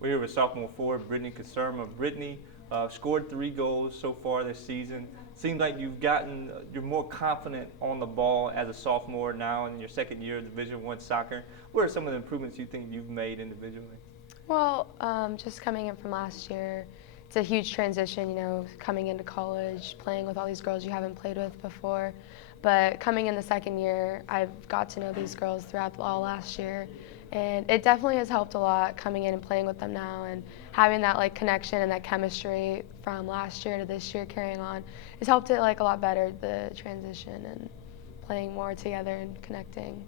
We're here with sophomore forward Brittany Casema. Brittany scored 3 goals so far this season. Seems like you're more confident on the ball as a sophomore now in your second year of Division I soccer. What are some of the improvements you think you've made individually? Well, just coming in from last year, it's a huge transition, coming into college, playing with all these girls you haven't played with before. But coming in the second year, I've got to know these girls throughout all last year. And it definitely has helped a lot coming in and playing with them now and having that connection and that chemistry from last year to this year carrying on has helped it a lot better, the transition and playing more together and connecting.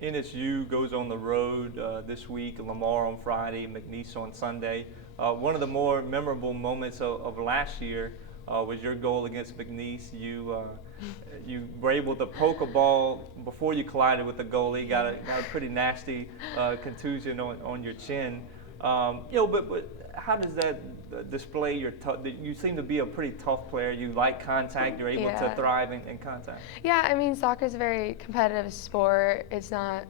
NSU goes on the road this week, Lamar on Friday, McNeese on Sunday. One of the more memorable moments of last year was your goal against McNeese. You were able to poke a ball before you collided with the goalie, got a pretty nasty contusion on your chin. But how does that display your you seem to be a pretty tough player. You like contact. You're able to thrive in contact. Yeah, I mean, soccer is a very competitive sport. It's not,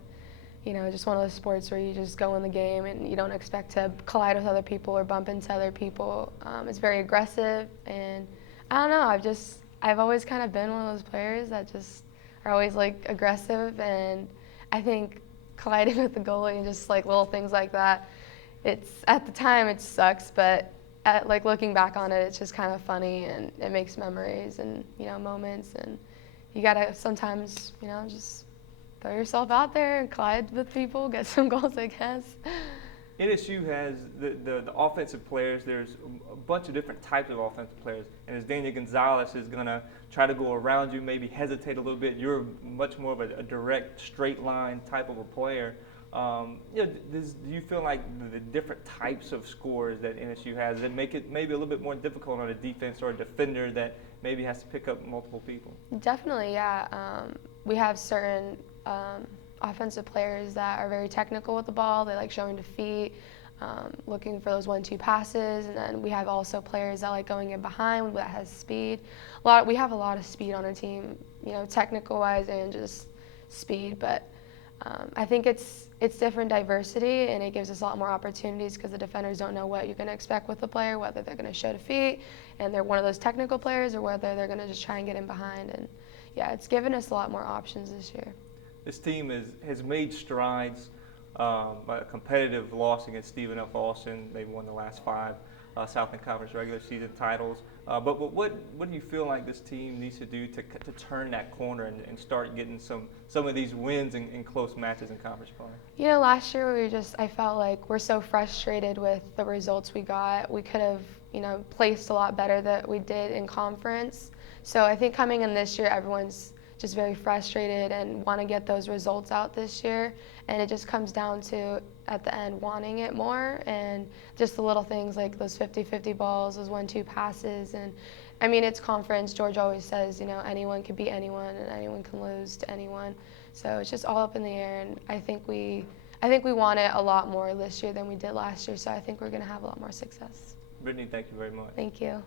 just one of those sports where you just go in the game and you don't expect to collide with other people or bump into other people. It's very aggressive, and I don't know. I've always kind of been one of those players that just are always aggressive, and I think colliding with the goalie and just little things like that, at the time it sucks, but looking back on it, it's just kind of funny and it makes memories and moments, and you gotta sometimes just throw yourself out there and collide with people, get some goals, I guess. NSU has the offensive players. There's a bunch of different types of offensive players. And as Daniel Gonzalez is going to try to go around you, maybe hesitate a little bit, you're much more of a direct, straight line type of a player. Do you feel like the different types of scores that NSU has that make it maybe a little bit more difficult on a defense or a defender that maybe has to pick up multiple people? Definitely, yeah. We have certain offensive players that are very technical with the ball. They like showing to feet, looking for those 1-2 passes, and then we have also players that like going in behind that has speed. We have a lot of speed on our team, technical wise and just speed. But I think it's different diversity, and it gives us a lot more opportunities because the defenders don't know what you're going to expect with the player, whether they're going to show to feet and they're one of those technical players, or whether they're going to just try and get in behind. And yeah, it's given us a lot more options this year. This team has made strides. A competitive loss against Stephen F. Austin. They've won the last 5 Southland Conference regular season titles. But what do you feel like this team needs to do to turn that corner and start getting some of these wins in close matches in conference play? Last year I felt like we're so frustrated with the results we got. We could have, placed a lot better than we did in conference. So I think coming in this year, everyone's just very frustrated and want to get those results out this year, and it just comes down to at the end wanting it more, and just the little things like those 50-50 balls, those 1-2 passes. And I mean, it's conference. George always says anyone can beat anyone and anyone can lose to anyone, so it's just all up in the air. And I think we want it a lot more this year than we did last year, so I think we're going to have a lot more success. Brittany, thank you very much. Thank you.